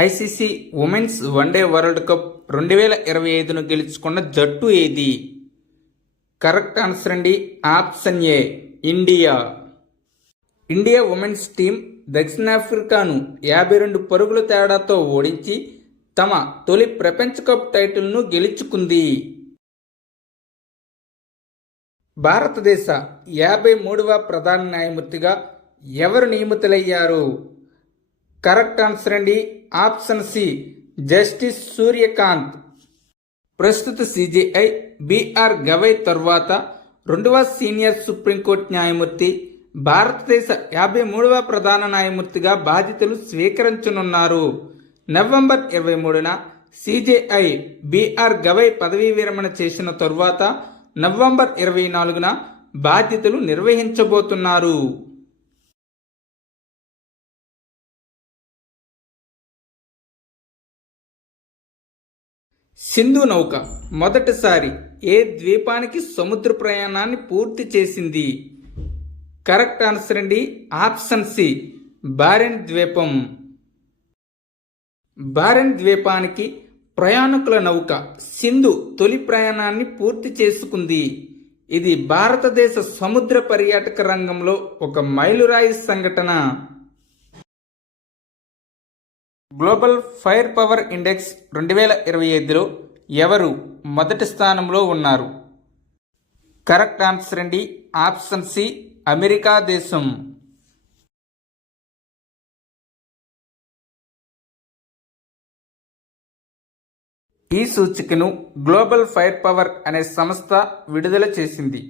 ICC women's one day world cup రెండు వేల ఇరవై ఐదును గెలుచుకున్న జట్టు ఏది? కరెక్ట్ ఆన్సర్ అండి option A India. India women's team దక్షిణాఫ్రికాను యాభై రెండు పరుగుల తేడాతో ఓడించి తమ తొలి ప్రపంచ కప్ టైటిల్ను గెలుచుకుంది. భారతదేశ యాభై మూడవ ప్రధాన న్యాయమూర్తిగా ఎవరు నియమితులయ్యారు? కరెక్ట్ ఆన్సర్ అండి. Option C justice Suryakant. ప్రస్తుత సిజేఐ బిఆర్ గవై తర్వాత రెండవ సీనియర్ సుప్రీంకోర్టు న్యాయమూర్తి భారతదేశ యాభై మూడవ ప్రధాన న్యాయమూర్తిగా బాధ్యతలు స్వీకరించనున్నారు. నవంబర్ ఇరవై మూడున సిజేఐ బిఆర్ గవై పదవీ విరమణ చేసిన తరువాత నవంబర్ ఇరవై నాలుగున బాధ్యతలు నిర్వహించబోతున్నారు. సింధు నౌక మొదటిసారి ఏ ద్వీపానికి సముద్ర ప్రయాణాన్ని పూర్తి చేసింది? కరెక్ట్ ఆన్సర్ అండి ఆప్షన్ సి బారెన్ ద్వీపం. బారెన్ ద్వీపానికి ప్రయాణికుల నౌక సింధు తొలి ప్రయాణాన్ని పూర్తి చేసుకుంది. ఇది భారతదేశ సముద్ర పర్యాటక రంగంలో ఒక మైలురాయి సంఘటన. గ్లోబల్ ఫైర్ పవర్ ఇండెక్స్ రెండు వేల ఇరవై ఐదులో ఎవరు మొదటి స్థానంలో ఉన్నారు? కరెక్ట్ ఆన్సర్ అండి ఆప్షన్ సి అమెరికా దేశం. ఈ సూచికను గ్లోబల్ ఫైర్ పవర్ అనే సంస్థ విడుదల చేసింది.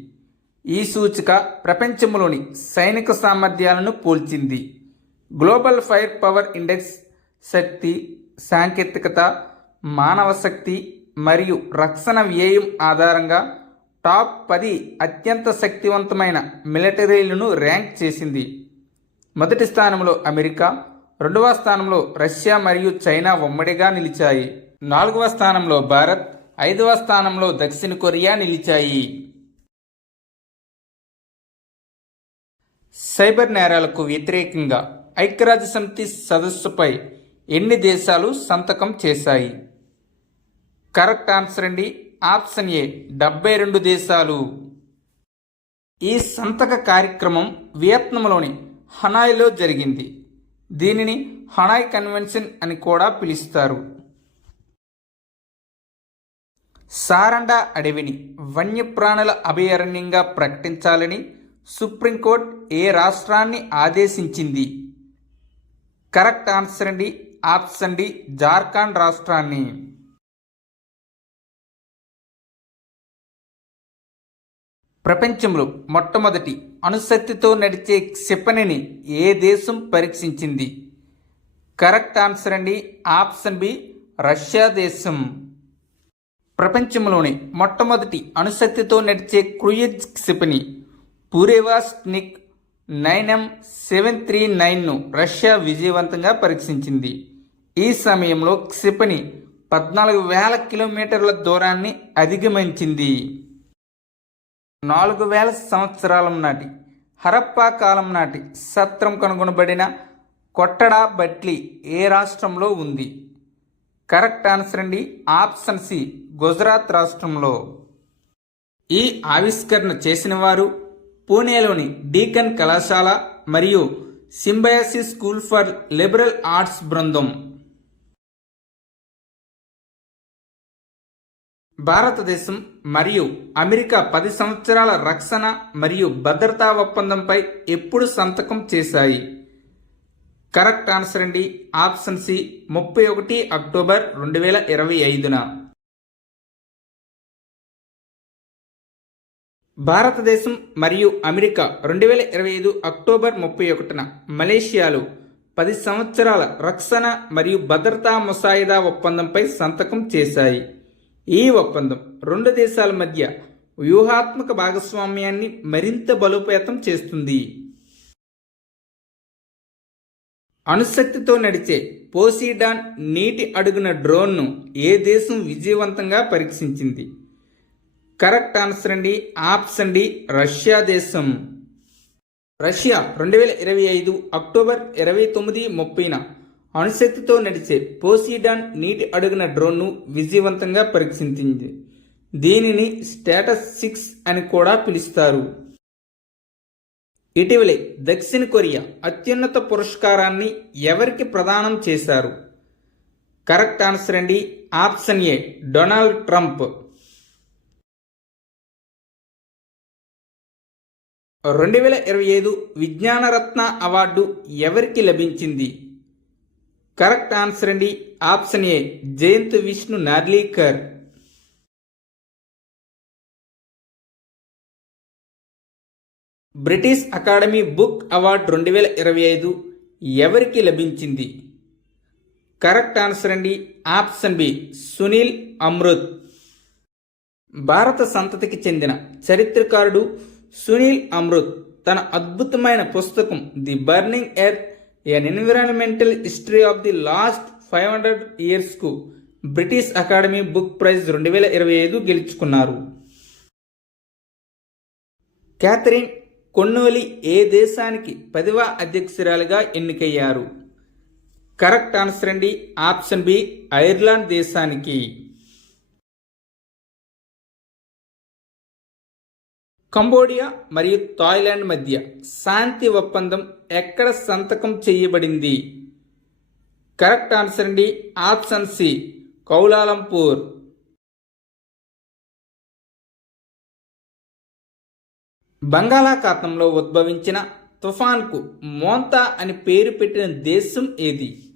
ఈ సూచిక ప్రపంచంలోని సైనిక సామర్థ్యాలను పోల్చింది. గ్లోబల్ ఫైర్ పవర్ ఇండెక్స్ శక్తి సాంకేతికత మానవ శక్తి మరియు రక్షణ వ్యయం ఆధారంగా టాప్ పది అత్యంత శక్తివంతమైన మిలిటరీలను ర్యాంక్ చేసింది. మొదటి స్థానంలో అమెరికా రెండవ స్థానంలో రష్యా మరియు చైనా ఉమ్మడిగా నిలిచాయి. నాలుగవ స్థానంలో భారత్ ఐదవ స్థానంలో దక్షిణ కొరియా నిలిచాయి. సైబర్ నేరాలకు వ్యతిరేకంగా ఐక్యరాజ్య సమితి సదస్సుపై ఎన్ని దేశాలు సంతకం చేశాయి? కరెక్ట్ ఆన్సర్ అండి. ఆప్షన్ ఏ డెబ్బై రెండు దేశాలు. ఈ సంతక కార్యక్రమం వియత్నంలోని హనాయ్లో జరిగింది. దీనిని హనాయ్ కన్వెన్షన్ అని కూడా పిలుస్తారు. సారండా అడవిని వన్యప్రాణుల అభయారణ్యంగా ప్రకటించాలని సుప్రీంకోర్టు ఏ రాష్ట్రాన్ని ఆదేశించింది? కరెక్ట్ ఆన్సర్ అండి ఆప్షన్ డి జార్ఖండ్ రాష్ట్రాన్ని. ప్రపంచంలో మొట్టమొదటి అణుశక్తితో నడిచే క్షిపణిని ఏ దేశం పరీక్షించింది? కరెక్ట్ ఆన్సర్ అండి. ఆప్షన్ బి రష్యా దేశం. ప్రపంచంలోని మొట్టమొదటి అణుశక్తితో నడిచే క్రూయిజ్ క్షిపణి Burevestnik nine M seven three నైన్ను Russia విజయవంతంగా పరీక్షించింది. ఈ సమయంలో క్షిపణి పద్నాలుగు వేల కిలోమీటర్ల దూరాన్ని అధిగమించింది. నాలుగు వేల సంవత్సరాల నాటి హరప్పా కాలం నాటి సత్రం కనుగొనబడిన కొట్టడా బట్లి ఏ రాష్ట్రంలో ఉంది? కరెక్ట్ ఆన్సర్ అండి ఆప్షన్ సి గుజరాత్ రాష్ట్రంలో. ఈ ఆవిష్కరణ చేసిన వారు పూణేలోని డీకన్ కళాశాల మరియు Symbiosis school for liberal arts బృందం. భారతదేశం మరియు అమెరికా పది సంవత్సరాల రక్షణ మరియు భద్రతా ఒప్పందంపై ఎప్పుడు సంతకం చేశాయి? కరెక్ట్ ఆన్సర్ అండి ఆప్షన్ సి ముప్పై ఒకటి అక్టోబర్ రెండు వేల ఇరవై ఐదున. భారతదేశం మరియు అమెరికా రెండు వేల ఇరవై ఐదు అక్టోబర్ ముప్పై ఒకటిన మలేషియాలో పది సంవత్సరాల రక్షణ మరియు భద్రతా ముసాయిదా ఒప్పందంపై సంతకం చేశాయి. ఈ ఒప్పందం రెండు దేశాల మధ్య వ్యూహాత్మక భాగస్వామ్యాన్ని మరింత బలోపేతం చేస్తుంది. అణుశక్తితో నడిచే పోసీడాన్ నీటి అడుగున డ్రోన్ను ఏ దేశం విజయవంతంగా పరీక్షించింది? కరెక్ట్ ఆన్సర్ అండి ఆప్షన్ డి రష్యా దేశం. రష్యా రెండు వేల ఇరవై ఐదు అక్టోబర్ ఇరవై తొమ్మిది ముప్పైన అణుశక్తితో నడిచే పోసీడాన్ నీటి అడుగున డ్రోన్ను విజయవంతంగా పరీక్షించింది దీనిని స్టేటస్ సిక్స్ అని కూడా పిలుస్తారు. ఇటీవలే దక్షిణ కొరియా అత్యున్నత పురస్కారాన్ని ఎవరికి ప్రదానం చేశారు? కరెక్ట్ ఆన్సర్ అండి ఆప్షన్ ఏ డొనాల్డ్ ట్రంప్. రెండు వేల ఇరవై ఐదు విజ్ఞానరత్న అవార్డు ఎవరికి లభించింది? కరెక్ట్ ఆన్సర్ అండి. Option A Jayant Vishnu Narlikar. British academy book award రెండు వేల ఇరవై ఐదు ఎవరికి లభించింది? కరెక్ట్ ఆన్సర్ అండి. ఆప్షన్ బి సునీల్ అమృత్ భారత సంతతికి చెందిన చరిత్రకారుడు సునీల్ అమృత్ తన అద్భుతమైన పుస్తకం the burning earth an environmental history of the last five hundred ఇయర్స్కు British academy book prize రెండు వేల ఇరవై ఐదు గెలుచుకున్నారు. క్యాథరిన్ కొన్నోలి ఏ దేశానికి పదివ అధ్యక్షురాలుగా ఎన్నికయ్యారు? కరెక్ట్ ఆన్సర్ అండి ఆప్షన్ బి ఐర్లాండ్ దేశానికి. కంబోడియా మరియు థాయిలాండ్ మధ్య శాంతి ఒప్పందం ఎక్కడ సంతకం చేయబడింది? కరెక్ట్ ఆన్సర్ అండి. Option C Kuala Lumpur. బంగాళాఖాతంలో ఉద్భవించిన తుఫాన్కు మోంతా అని పేరు పెట్టిన దేశం ఏది?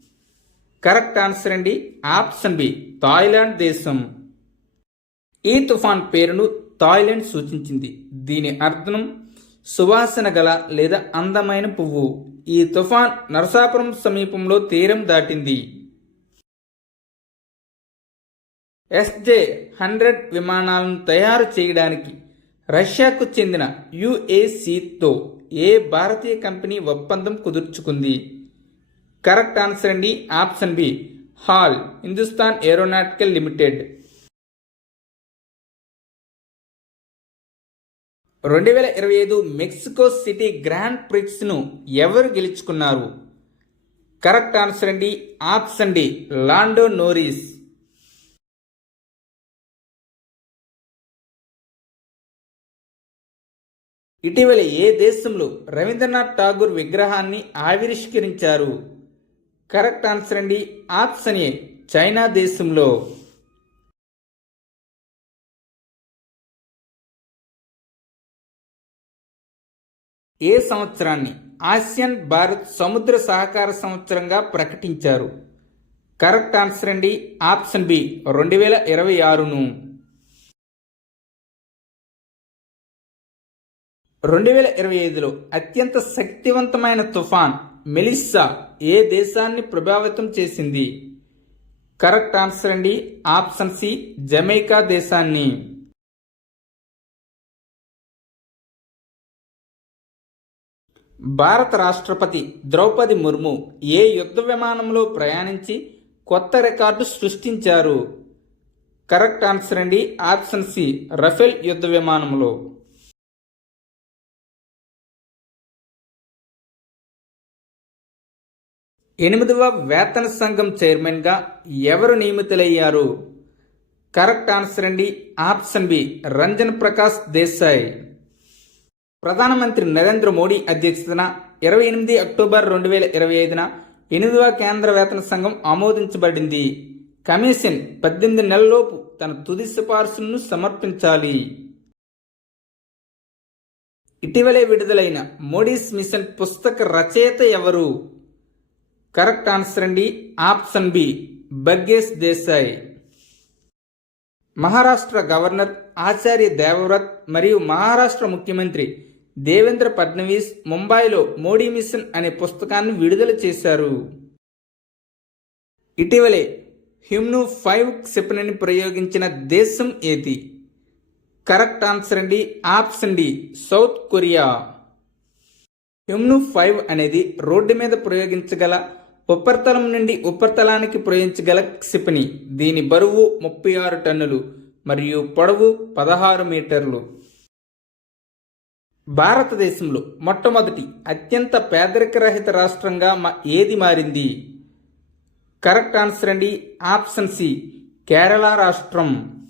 కరెక్ట్ ఆన్సర్ అండి. ఆప్షన్ బి థాయిలాండ్ దేశం. ఈ తుఫాన్ పేరును థాయిలాండ్ సూచించింది. దీని అర్థం సువాసన గల లేదా అందమైన పువ్వు. ఈ తుఫాన్ నరసాపురం సమీపంలో తీరం దాటింది. ఎస్జే హండ్రెడ్ విమానాలను తయారు చేయడానికి రష్యాకు చెందిన యుఏసితో ఏ భారతీయ కంపెనీ ఒప్పందం కుదుర్చుకుంది? కరెక్ట్ ఆన్సర్ అండి option B HAL Hindustan aeronautical limited. రెండు వేల ఇరవై ఐదు మెక్సికో సిటీ గ్రాండ్ ప్రిక్స్ను ఎవరు గెలుచుకున్నారు? కరెక్ట్ ఆన్సర్ అండి ఆప్షన్ డి లాండో నోరిస్. ఇటీవల ఏ దేశంలో రవీంద్రనాథ్ ఠాగూర్ విగ్రహాన్ని ఆవిష్కరించారు? కరెక్ట్ ఆన్సర్ అండి ఆప్షన్ ఏ చైనా దేశంలో. ఏ సంవత్సరాన్ని? ఆసియన్ భారత్ సముద్ర సహకార సంవత్సరంగా ప్రకటించారు. కరెక్ట్ ఆన్సర్ అండి ఆప్షన్ బి రెండు వేల ఇరవై ఆరును. రెండు వేల ఇరవై ఐదులో అత్యంత శక్తివంతమైన తుఫాన్ మెలిస్సా ఏ దేశాన్ని ప్రభావితం చేసింది? కరెక్ట్ ఆన్సర్ అండి ఆప్షన్ సి జమైకా దేశాన్ని. భారత రాష్ట్రపతి ద్రౌపది ముర్ము ఏ యుద్ధ విమానంలో ప్రయాణించి కొత్త రికార్డు సృష్టించారు? కరెక్ట్ ఆన్సర్ అండి ఆప్షన్ సి రఫేల్ యుద్ధ విమానంలో. ఎనిమిదవ వేతన సంఘం చైర్మన్గా ఎవరు నియమితులయ్యారు? కరెక్ట్ ఆన్సర్ అండి ఆప్షన్ బి రంజన్ ప్రకాష్ దేశాయ్. ప్రధానమంత్రి నరేంద్ర మోడీ అధ్యక్షతన ఇరవై ఎనిమిది అక్టోబర్ రెండు వేల ఇరవై ఐదున ఎనిమిదవ కేంద్ర వేతన సంఘం ఆమోదించబడింది. కమిషన్ పద్దెనిమిది నెలల్లోపు తన తుది సిఫార్సులను సమర్పించాలి. ఇటీవలే విడుదలైన మోడీస్ మిషన్ పుస్తక రచయిత ఎవరు? కరెక్ట్ ఆన్సర్ అండి option B Baggesh Desai. Maharashtra governor Acharya Devvrat మరియు మహారాష్ట్ర ముఖ్యమంత్రి దేవేంద్ర ఫడ్నవీస్ ముంబైలో మోడీ మిషన్ అనే పుస్తకాన్ని విడుదల చేశారు. ఇటీవలే హ్యూమ్ను ఫైవ్ క్షిపణిని ప్రయోగించిన దేశం ఏది? కరెక్ట్ ఆన్సర్ అండి ఆప్షన్ డి సౌత్ కొరియా. హ్యూమ్ను ఫైవ్ అనేది రోడ్డు మీద ప్రయోగించగల ఉపరితలం నుండి ఉపరితలానికి ప్రయోగించగల క్షిపణి. దీని బరువు ముప్పై ఆరు టన్నులు మరియు పొడవు పదహారు మీటర్లు. భారతదేశంలో మొట్టమొదటి అత్యంత పేదరిక రహిత రాష్ట్రంగా మా ఏది మారింది? కరెక్ట్ ఆన్సర్ అండి ఆప్షన్ సి కేరళ రాష్ట్రం.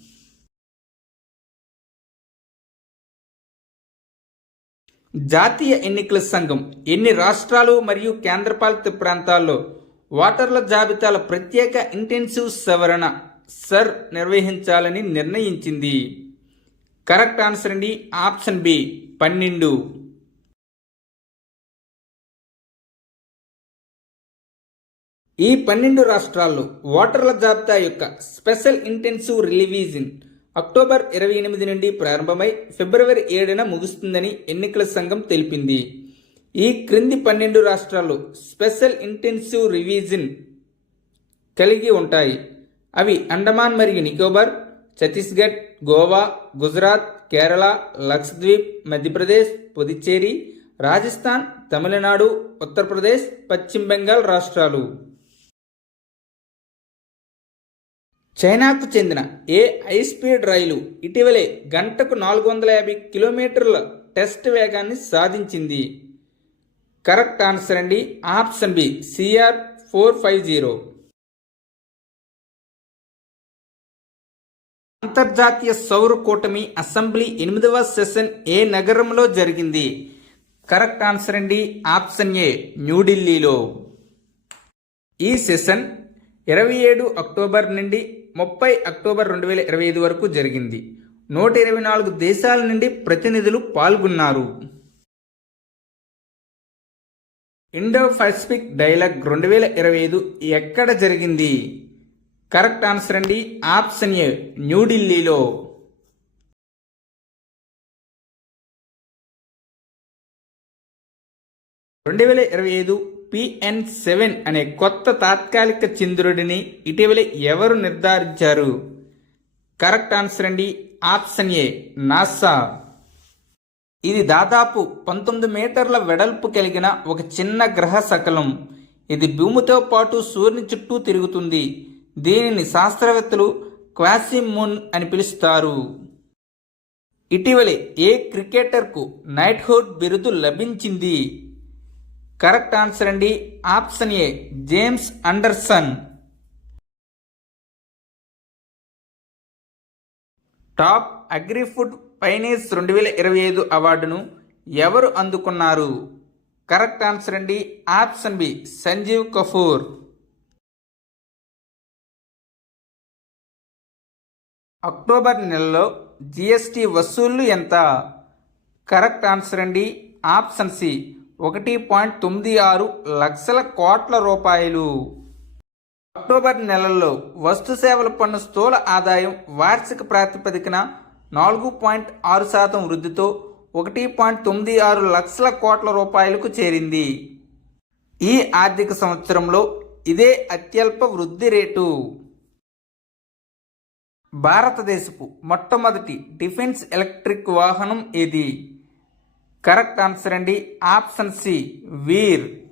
జాతీయ ఎన్నికల సంఘం ఎన్ని రాష్ట్రాలు మరియు కేంద్రపాలిత ప్రాంతాల్లో ఓటర్ల జాబితాల ప్రత్యేక ఇంటెన్సివ్ సవరణ సర్ నిర్వహించాలని నిర్ణయించింది? కరెక్ట్ ఆన్సర్ అండి ఆప్షన్ బి పన్నెండు. ఈ పన్నెండు రాష్ట్రాల్లో ఓటర్ల జాబితా యొక్క స్పెషల్ ఇంటెన్సివ్ రిలీవిజన్ అక్టోబర్ ఇరవై ఎనిమిది నుండి ప్రారంభమై ఫిబ్రవరి ఏడున ముగుస్తుందని ఎన్నికల సంఘం తెలిపింది. ఈ క్రింది పన్నెండు రాష్ట్రాల్లో స్పెషల్ ఇంటెన్సివ్ రివిజన్ కలిగి ఉంటాయి. అవి అండమాన్ మరియు నికోబార్ ఛత్తీస్గఢ్ గోవా గుజరాత్ కేరళ లక్షద్వీప్ మధ్యప్రదేశ్ పుదుచ్చేరి రాజస్థాన్ తమిళనాడు ఉత్తరప్రదేశ్ పశ్చిమ బెంగాల్ రాష్ట్రాలు. చైనాకు చెందిన ఏ హైస్పీడ్ రైలు ఇటీవలే గంటకు నాలుగు వందల యాభై కిలోమీటర్ల టెస్ట్ వేగాన్ని సాధించింది. కరెక్ట్ ఆన్సర్ అండి option B CR four five zero. అంతర్జాతీయ సౌర కూటమి అసెంబ్లీ ఎనిమిదవ సెషన్ ఏ నగరంలో జరిగింది? కరెక్ట్ ఆన్సర్ అండి ఆప్షన్ ఏ న్యూఢిల్లీలో. ఈ సెషన్ ఇరవై ఏడు అక్టోబర్ నుండి ముప్పై అక్టోబర్ రెండు వేల ఇరవై ఐదు వరకు జరిగింది. నూట ఇరవై నాలుగు దేశాల నుండి ప్రతినిధులు పాల్గొన్నారు. ఇండో పసిఫిక్ డైలాగ్ రెండు వేల ఇరవై ఐదు ఎక్కడ జరిగింది? కరెక్ట్ ఆన్సర్ అండి. ఆప్షన్ ఏ న్యూఢిల్లీలో రెండు వేల ఇరవై ఐదు పిఎన్ సెవెన్ అనే కొత్త తాత్కాలిక చంద్రుడిని ఇటీవల ఎవరు నిర్ధారించారు? కరెక్ట్ ఆన్సర్ అండి. Option A NASA. ఇది దాదాపు పంతొమ్మిది మీటర్ల వెడల్పు కలిగిన ఒక చిన్న గ్రహ సకలం. ఇది భూమితో పాటు సూర్యుని చుట్టూ తిరుగుతుంది. దీనిని శాస్త్రవేత్తలు క్వాసిమున్ అని పిలుస్తారు. ఇటీవలే ఏ క్రికెటర్కు నైట్హుడ్ బిరుదు లభించింది? కరెక్ట్ ఆన్సర్ అండి option A James Anderson. Top agrifood pioneers రెండు వేల ఇరవై ఐదు అవార్డును ఎవరు అందుకున్నారు? కరెక్ట్ ఆన్సర్ అండి option B Sanjeev Kapoor. October నెలలో జిఎస్టి వసూళ్ళు ఎంత? కరెక్ట్ ఆన్సర్ అండి. ఆప్షన్ సి ఒకటి పాయింట్ తొమ్మిది ఆరు లక్షల కోట్ల రూపాయలు. అక్టోబర్ నెలలో వస్తు సేవల పన్ను స్థూల ఆదాయం వార్షిక ప్రాతిపదికన నాలుగు పాయింట్ ఆరు శాతం వృద్ధితో ఒకటి పాయింట్ తొమ్మిది ఆరు లక్షల కోట్ల రూపాయలకు చేరింది. ఈ ఆర్థిక సంవత్సరంలో ఇదే అత్యల్ప వృద్ధి రేటు. భారతదేశపు మొట్టమొదటి డిఫెన్స్ ఎలక్ట్రిక్ వాహనం ఏది? కరెక్ట్ ఆన్సర్ అండి ఆప్షన్ సి వీర్.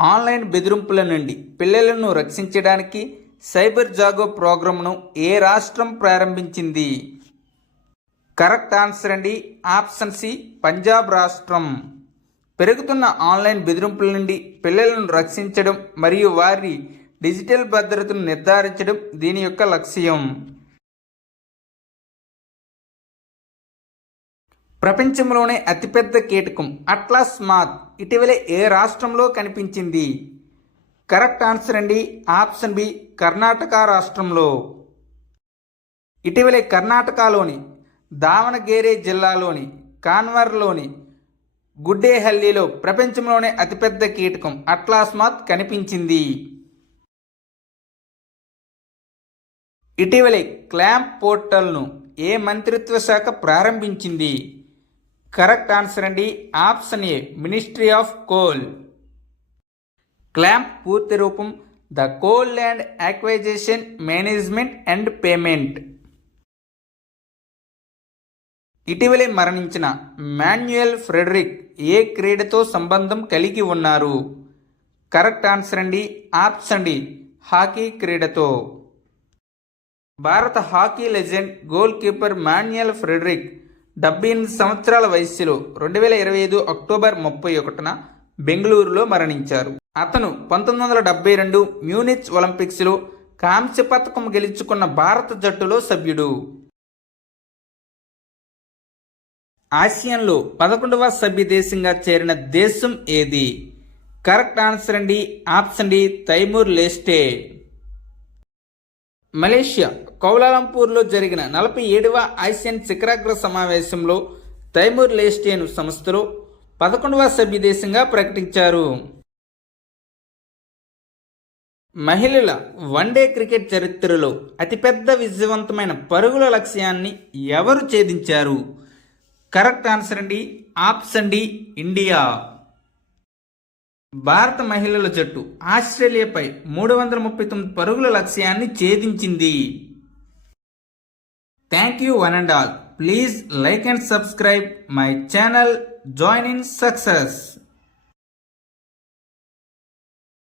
ఆన్లైన్ బెదిరింపుల నుండి పిల్లలను రక్షించడానికి సైబర్ జాగో ప్రోగ్రామ్ను ఏ రాష్ట్రం ప్రారంభించింది? కరెక్ట్ ఆన్సర్ అండి ఆప్షన్ సి పంజాబ్ రాష్ట్రం. పెరుగుతున్న ఆన్లైన్ బెదిరింపుల నుండి పిల్లలను రక్షించడం మరియు వారి డిజిటల్ భద్రతను నిర్ధారించడం దీని యొక్క లక్ష్యం. ప్రపంచంలోనే అతిపెద్ద కీటకం అట్లాస్ మాత్. ఇటీవలే ఏ రాష్ట్రంలో కనిపించింది? కరెక్ట్ ఆన్సర్ అండి ఆప్షన్ బి కర్ణాటక రాష్ట్రంలో. ఇటీవలే కర్ణాటకలోని దావణగేరే జిల్లాలోని కాన్వర్లోని గుడ్డేహల్లీలో ప్రపంచంలోనే అతిపెద్ద కీటకం అట్లాస్మాత్ కనిపించింది. ఇటీవలే క్లాంప్ పోర్టల్ను ఏ మంత్రిత్వ శాఖ ప్రారంభించింది? కరెక్ట్ ఆన్సర్ అండి option A ministry of coal. CLAMP పూర్తి రూపం the coal land acquisition management and payment. ఇటీవలే మరణించిన మాన్యుయల్ ఫ్రెడరిక్ ఏ క్రీడతో సంబంధం కలిగి ఉన్నారు? కరెక్ట్ ఆన్సర్ అండి ఆప్షన్ డి హాకీ క్రీడతో. భారత hockey legend goalkeeper Manuel Frederick డెబ్బై ఎనిమిది సంవత్సరాల వయస్సులో రెండు వేల ఇరవై ఐదు అక్టోబర్ ముప్పై ఒకటిన బెంగళూరులో మరణించారు. అతను పంతొమ్మిది వందల డెబ్బై రెండు మ్యూనిచ్ ఒలింపిక్స్లో కాంస్య పథకం గెలుచుకున్న భారత జట్టులో సభ్యుడు. ఆసియన్లో పదకొండవ సభ్య దేశంగా చేరిన దేశం ఏది? కరెక్ట్ ఆన్సర్ అండి option D Timor Leste. Malaysia కౌలాలంపూర్లో జరిగిన నలభై ఏడవ ఆసియన్ శిఖరాగ్ర సమావేశంలో తైమూర్ లేస్టేను సంస్థలో పదకొండవ సభ్య దేశంగా ప్రకటించారు. మహిళల వన్డే క్రికెట్ చరిత్రలో అతిపెద్ద విజయవంతమైన పరుగుల లక్ష్యాన్ని ఎవరు ఛేదించారు? కరెక్ట్ ఆన్సర్ అండి. Option D India. భారత మహిళల జట్టు ఆస్ట్రేలియాపై మూడు వందల ముప్పై తొమ్మిది పరుగుల లక్ష్యాన్ని ఛేదించింది. Thank you one and all please like and subscribe my channel join in success